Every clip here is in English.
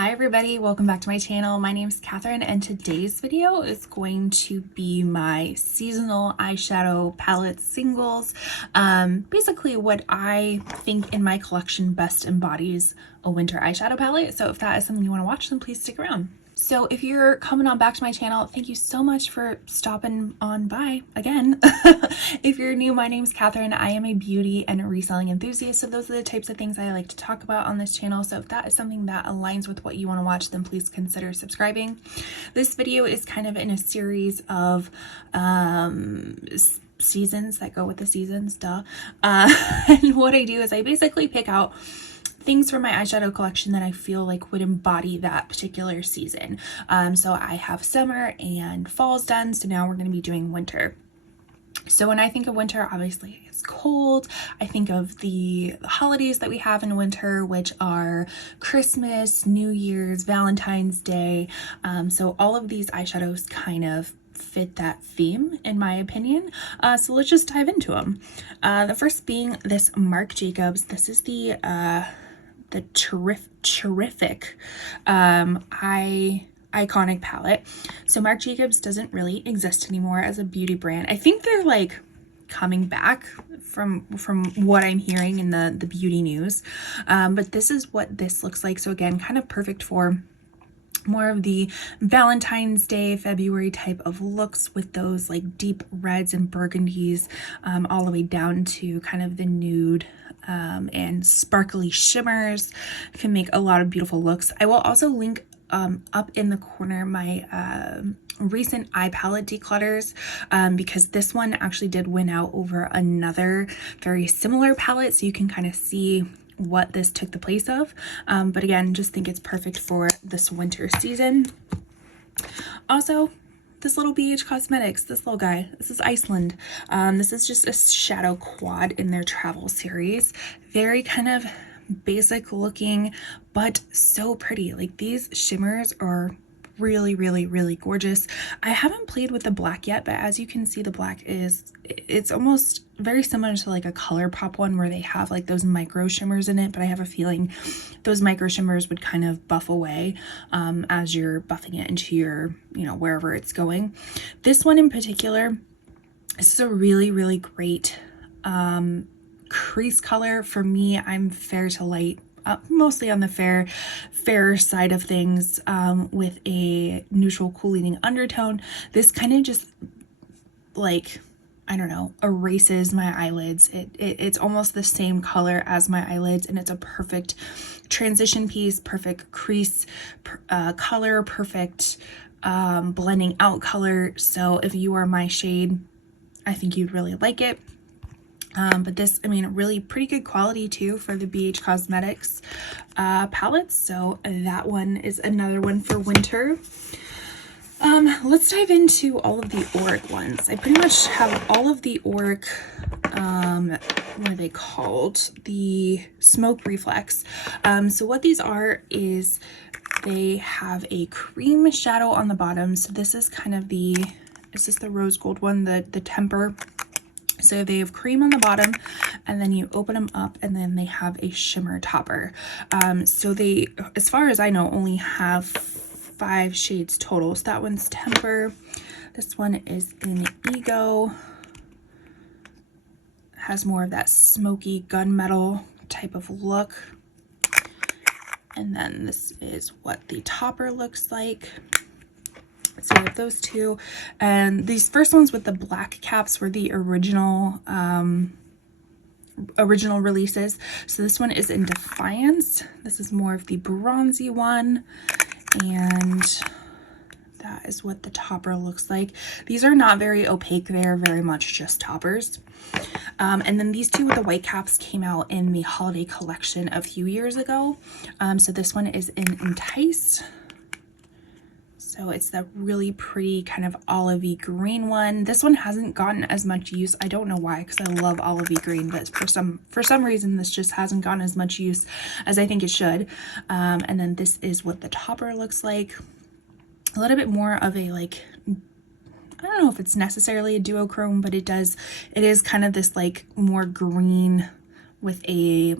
Hi everybody, welcome back to my channel. My name is Catherine and today's video is going to be my seasonal eyeshadow palette singles. Basically what I think in my collection best embodies a winter eyeshadow palette. So if that is something you want to watch, then please stick around. So if you're coming on back to my channel, thank you so much for stopping on by again. If you're new, my name's Catherine. I am a beauty and reselling enthusiast. So those are the types of things I like to talk about on this channel. So if that is something that aligns with what you want to watch, then please consider subscribing. This video is kind of in a series of seasons that go with the seasons, and what I do is I basically pick out things from my eyeshadow collection that I feel like would embody that particular season. So I have summer and fall's done, so now we're going to be doing winter. So when I think of winter, obviously it's cold. I think of the holidays that we have in winter, which are Christmas, New Year's, Valentine's Day. So all of these eyeshadows kind of fit that theme in my opinion. So let's just dive into them. The first being this Marc Jacobs. This is the terrific iconic palette. So Marc Jacobs doesn't really exist anymore as a beauty brand. I think they're like coming back from what I'm hearing in the beauty news, but this is what this looks like. So again, kind of perfect for more of the Valentine's Day, February type of looks with those like deep reds and burgundies, all the way down to kind of the nude and sparkly shimmers. Can make a lot of beautiful looks. I will also link up in the corner my recent eye palette declutters, because this one actually did win out over another very similar palette, so you can kind of see what this took the place of. But again, just think it's perfect for this winter season. Also, this little BH Cosmetics, this little guy, this is Iceland. This is just a shadow quad in their travel series. Very kind of basic looking, but so pretty. Like these shimmers are really gorgeous. I haven't played with the black yet, but as you can see, the black it's almost very similar to like a ColourPop one where they have like those micro shimmers in it, but I have a feeling those micro shimmers would kind of buff away as you're buffing it into your, wherever it's going. This one in particular, this is a really great crease color. For me, I'm fair to light, mostly on the fair side of things, with a neutral cool leaning undertone. This kind of just like, I don't know, erases my eyelids. It's almost the same color as my eyelids, and it's a perfect transition piece, perfect crease color, perfect blending out color. So if you are my shade, I think you'd really like it. But this, I mean, really pretty good quality too for the BH Cosmetics palettes. So that one is another one for winter. Let's dive into all of the auric ones. I pretty much have all of the auric, what are they called? The smoke reflex. So what these are is they have a cream shadow on the bottom. So this is kind of is this the rose gold one, the temper? So they have cream on the bottom, and then you open them up, and then they have a shimmer topper. So they, as far as I know, only have 5 shades total. So that one's Temper. This one is in Ego. Has more of that smoky gunmetal type of look. And then this is what the topper looks like. So we have those two, and these first ones with the black caps were the original releases. So this one is in Defiance. This is more of the bronzy one, and that is what the topper looks like. These are not very opaque. They are very much just toppers. And then these two with the white caps came out in the holiday collection a few years ago. So this one is in Entice. So it's that really pretty kind of olivey green one. This one hasn't gotten as much use. I don't know why, because I love olivey green, but for some reason this just hasn't gotten as much use as I think it should. And then this is what the topper looks like. A little bit more of a, like, I don't know if it's necessarily a duochrome, but it is kind of this like more green with a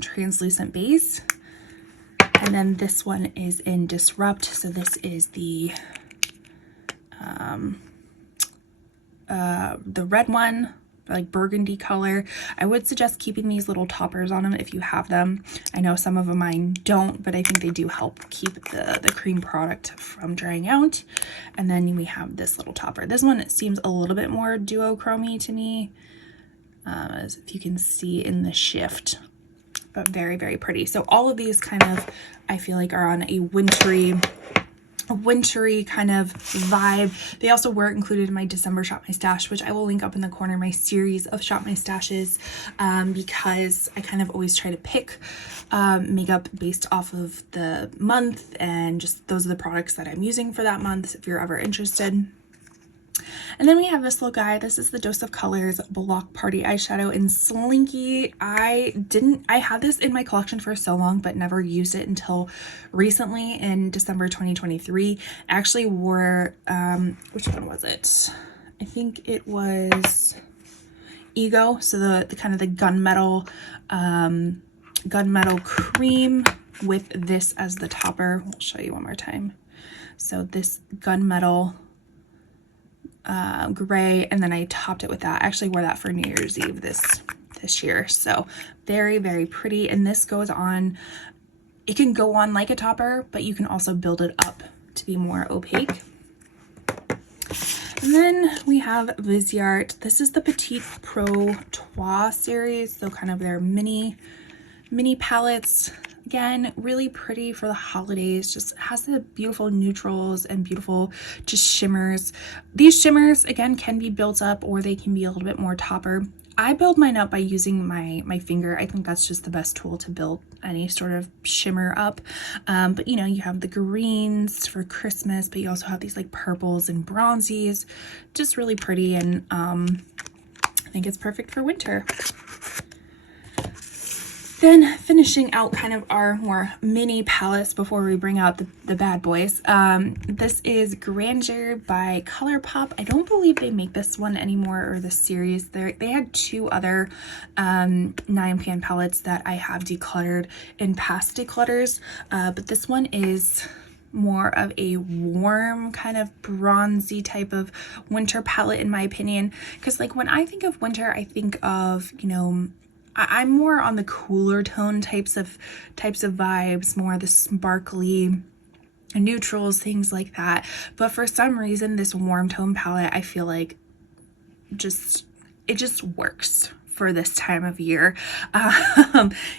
translucent base. And then this one is in Disrupt. So this is the red one, like burgundy color. I would suggest keeping these little toppers on them if you have them. I know some of mine don't, but I think they do help keep the cream product from drying out. And then we have this little topper. This one seems a little bit more duochrome-y to me, as if you can see in the shift, but very, very pretty. So all of these kind of, I feel like, are on a wintry kind of vibe. They also were included in my December Shop My Stash, which I will link up in the corner, my series of Shop My Stashes, because I kind of always try to pick makeup based off of the month, and just those are the products that I'm using for that month if you're ever interested. And then we have this little guy. This is the Dose of Colors Block Party Eyeshadow in Slinky. I had this in my collection for so long, but never used it until recently in December 2023. I actually wore, which one was it? I think it was Ego. So the kind of the gunmetal cream with this as the topper. I'll show you one more time. So this gunmetal gray, and then I topped it with that. I actually wore that for New Year's Eve this year. So very, very pretty. And this goes on, it can go on like a topper, but you can also build it up to be more opaque. And then we have Viseart. This is the Petite Pro Trois series, so kind of their mini palettes. Again, really pretty for the holidays. Just has the beautiful neutrals and beautiful just shimmers. These shimmers, again, can be built up, or they can be a little bit more topper. I build mine up by using my finger. I think that's just the best tool to build any sort of shimmer up. But you know, you have the greens for Christmas, but you also have these like purples and bronzies. Just really pretty, and I think it's perfect for winter. Then finishing out kind of our more mini palettes before we bring out the bad boys. This is Grandeur by ColourPop. I don't believe they make this one anymore, or this series. They had two other 9pan palettes that I have decluttered in past declutters, but this one is more of a warm kind of bronzy type of winter palette in my opinion, because like when I think of winter, I think of, you know, I'm more on the cooler tone types of vibes, more the sparkly neutrals, things like that. But for some reason, this warm tone palette, I feel like it just works for this time of year.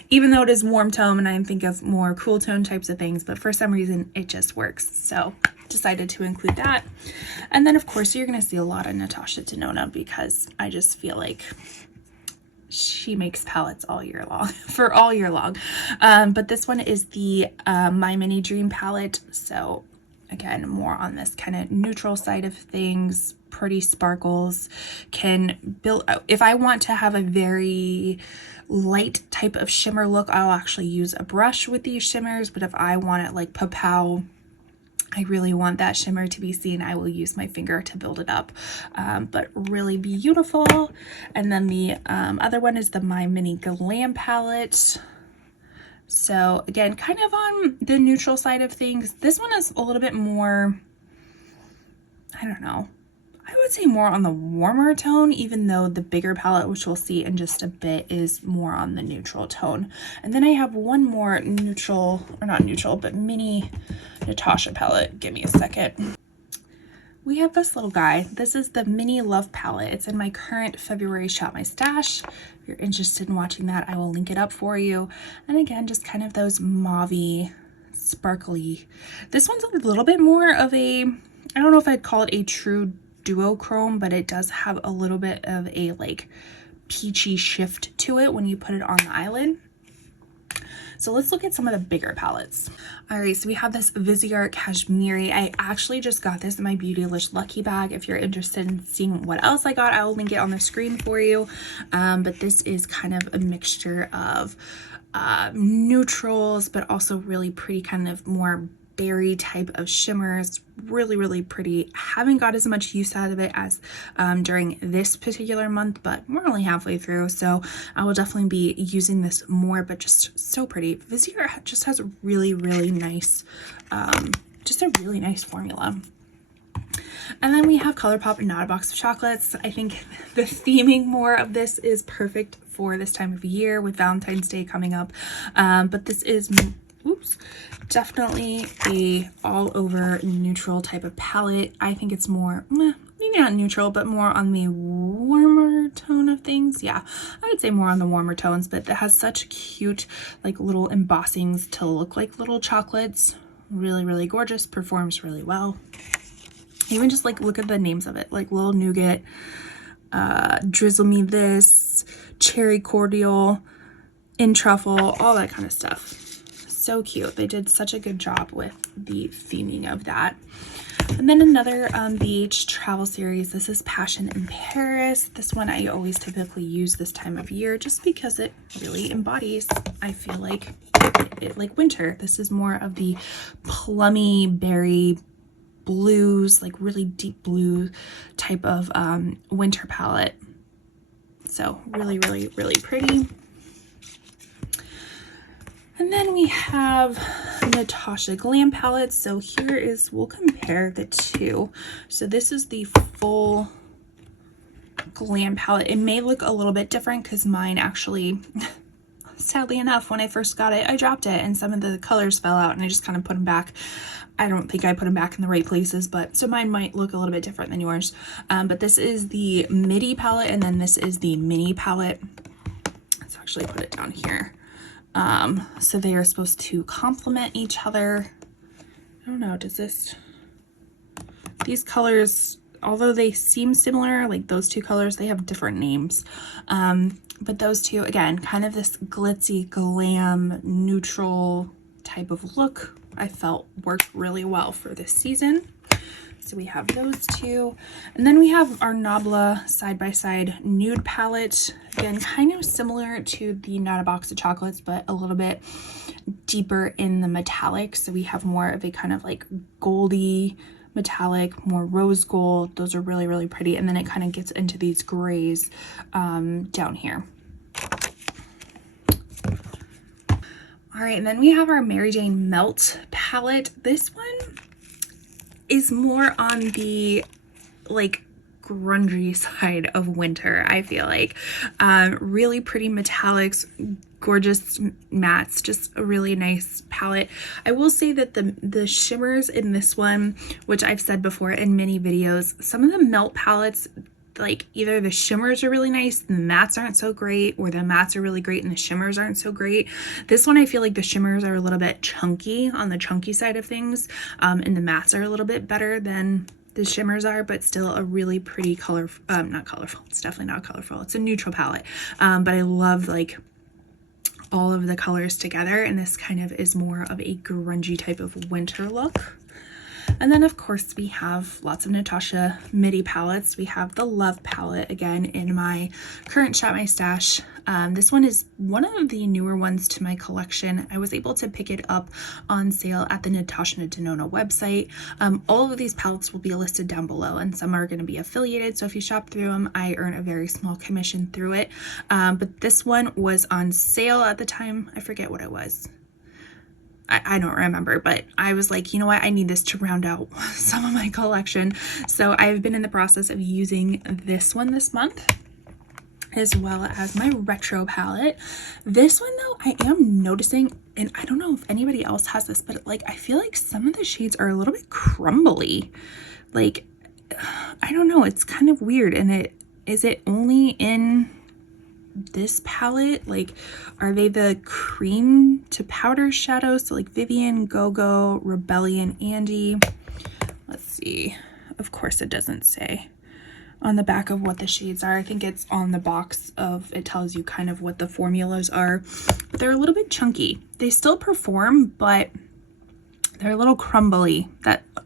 Even though it is warm tone and I think of more cool tone types of things, but for some reason it just works. So decided to include that. And then of course you're going to see a lot of Natasha Denona, because I just feel like she makes palettes all year long, for all year long. But this one is the My Mini Dream palette. So again, more on this kind of neutral side of things, pretty sparkles. Can build, if I want to have a very light type of shimmer look, I'll actually use a brush with these shimmers. But if I want it like pow, I really want that shimmer to be seen, I will use my finger to build it up. But really beautiful. And then the other one is the My Mini Glam palette. So again, kind of on the neutral side of things. This one is a little bit more, I don't know, I would say more on the warmer tone, even though the bigger palette, which we'll see in just a bit, is more on the neutral tone. And then I have one more neutral, or not neutral, but mini Natasha palette. Give me a second. We have this little guy. This is the Mini Love palette. It's in my current February Shop My Stash. If you're interested in watching that, I will link it up for you. And again, just kind of those mauvey, sparkly. This one's a little bit more of a, I don't know if I'd call it a true duochrome, but it does have a little bit of a like peachy shift to it when you put it on the eyelid. So let's look at some of the bigger palettes. All right, so we have this Viseart Cashmere. I actually just got this in my Beautylish Lucky Bag. If you're interested in seeing what else I got, I will link it on the screen for you. But this is kind of a mixture of neutrals, but also really pretty kind of more berry type of shimmers. Really, really pretty. Haven't got as much use out of it as during this particular month, but we're only halfway through, so I will definitely be using this more, but just so pretty. This year just has a really, really nice, just a really nice formula. And then we have ColourPop and Not a Box of Chocolates. I think the theming more of this is perfect for this time of year with Valentine's Day coming up. But this is, oops, definitely a all over neutral type of palette. I think it's more, maybe not neutral, but more on the warmer tone of things. Yeah, I would say more on the warmer tones, but it has such cute like little embossings to look like little chocolates. Really, really gorgeous, performs really well. Even just like look at the names of it, like Little Nougat, Drizzle Me This, Cherry Cordial, In Truffle, all that kind of stuff. So cute. They did such a good job with the theming of that. And then another BH travel series. This is Passion in Paris. This one I always typically use this time of year just because it really embodies, I feel like, like winter. This is more of the plummy berry blues, like really deep blue type of winter palette. So really, really, really pretty. And then we have Natasha Glam palettes. So here is, we'll compare the two. So this is the full Glam palette. It may look a little bit different because mine actually, sadly enough, when I first got it, I dropped it and some of the colors fell out and I just kind of put them back. I don't think I put them back in the right places, but so mine might look a little bit different than yours. But this is the midi palette and then this is the mini palette. Let's actually put it down here. So they are supposed to complement each other. I don't know, does this, these colors, although they seem similar, like those two colors, they have different names. But those two, again, kind of this glitzy, glam, neutral type of look, I felt worked really well for this season. So we have those two. And then we have our Nabla side-by-side nude palette. Again, kind of similar to the Not a Box of Chocolates, but a little bit deeper in the metallic. So we have more of a kind of like goldy metallic, more rose gold. Those are really, really pretty. And then it kind of gets into these grays down here. All right, and then we have our Mary Jane Melt palette. This one is more on the like grungy side of winter, I feel like. Really pretty metallics, gorgeous mattes, just a really nice palette. I will say that the shimmers in this one, which I've said before in many videos, some of the melt palettes, like either the shimmers are really nice and the mattes aren't so great, or the mattes are really great and the shimmers aren't so great. This one, I feel like the shimmers are a little bit chunky, on the chunky side of things, and the mattes are a little bit better than the shimmers are, but still a really pretty color, not colorful, it's definitely not colorful, it's a neutral palette, but I love like all of the colors together, and this kind of is more of a grungy type of winter look. And then of course we have lots of Natasha midi palettes. We have the Love palette again in my current Shop My Stash. This one is one of the newer ones to my collection. I was able to pick it up on sale at the Natasha Denona website. All of these palettes will be listed down below, and some are going to be affiliated. So if you shop through them, I earn a very small commission through it. But this one was on sale at the time. I forget what it was. I don't remember, but I was like, you know what, I need this to round out some of my collection. So I've been in the process of using this one this month, as well as my retro palette. This one though, I am noticing, and I don't know if anybody else has this, but like I feel like some of the shades are a little bit crumbly. Like, I don't know, it's kind of weird. And is it only in this palette? Like, are they the cream to powder shadows? So like Vivian, Go-Go, Rebellion, Andy. Let's see. Of course it doesn't say on the back of what the shades are. I think it's on the box of, it tells you kind of what the formulas are, but they're a little bit chunky. They still perform, but they're a little crumbly.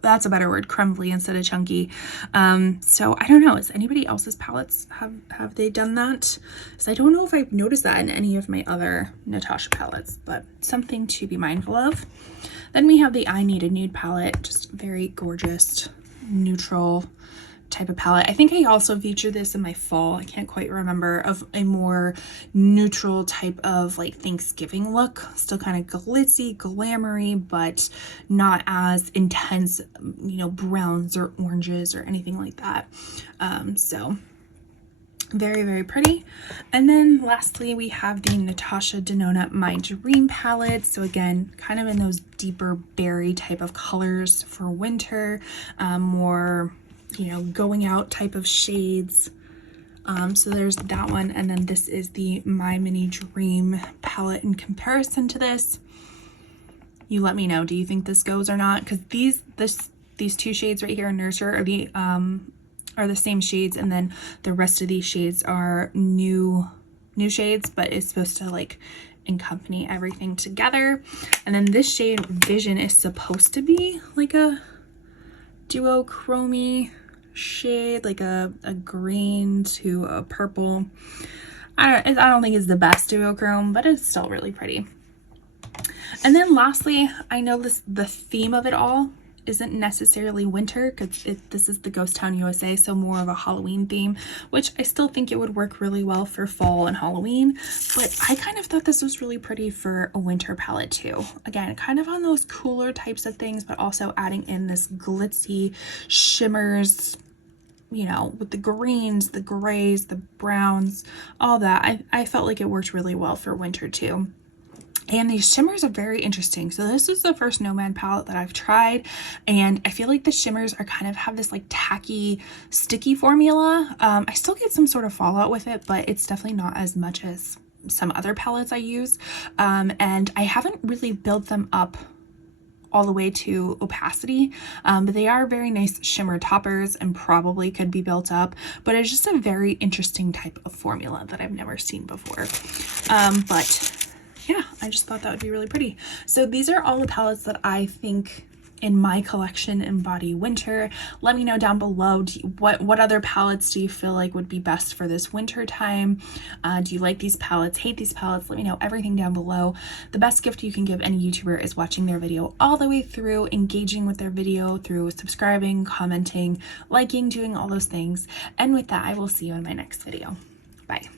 That's a better word, crumbly instead of chunky. So I don't know, is anybody else's palettes, have they done that? So I don't know if I've noticed that in any of my other Natasha palettes, but something to be mindful of. Then we have the I Need a Nude palette, just very gorgeous, neutral type of palette. I think I also featured this in my fall, I can't quite remember, of a more neutral type of like Thanksgiving look. Still kind of glitzy, glamoury, but not as intense, you know, browns or oranges or anything like that. So very, very pretty. And then lastly, we have the Natasha Denona My Dream palette. So again, kind of in those deeper berry type of colors for winter, more, you know, going out type of shades. So there's that one. And then this is the My Mini Dream palette in comparison to this. You let me know, do you think this goes or not? Because these two shades right here in Nurture are the same shades, and then the rest of these shades are new shades, but it's supposed to like accompany everything together. And then this shade Vision is supposed to be like a duochrome shade, like a green to a purple. I don't think it's the best duochrome, but it's still really pretty. And then lastly, I know the theme of it all isn't necessarily winter, because this is the Ghost Town USA, so more of a Halloween theme, which I still think it would work really well for fall and Halloween, but I kind of thought this was really pretty for a winter palette too. Again, kind of on those cooler types of things, but also adding in this glitzy shimmers, you know, with the greens, the grays, the browns, all that. I felt like it worked really well for winter too. And these shimmers are very interesting. So this is the first Nomad palette that I've tried, and I feel like the shimmers are kind of have this like tacky, sticky formula. I still get some sort of fallout with it, but it's definitely not as much as some other palettes I use. And I haven't really built them up all the way to opacity, but they are very nice shimmer toppers and probably could be built up, but it's just a very interesting type of formula that I've never seen before. But yeah, I just thought that would be really pretty. So these are all the palettes that I think in my collection embody winter. Let me know down below, what other palettes do you feel like would be best for this winter time? Do you like these palettes, hate these palettes? Let me know everything down below. The best gift you can give any YouTuber is watching their video all the way through, engaging with their video through subscribing, commenting, liking, doing all those things. And with that, I will see you in my next video. Bye.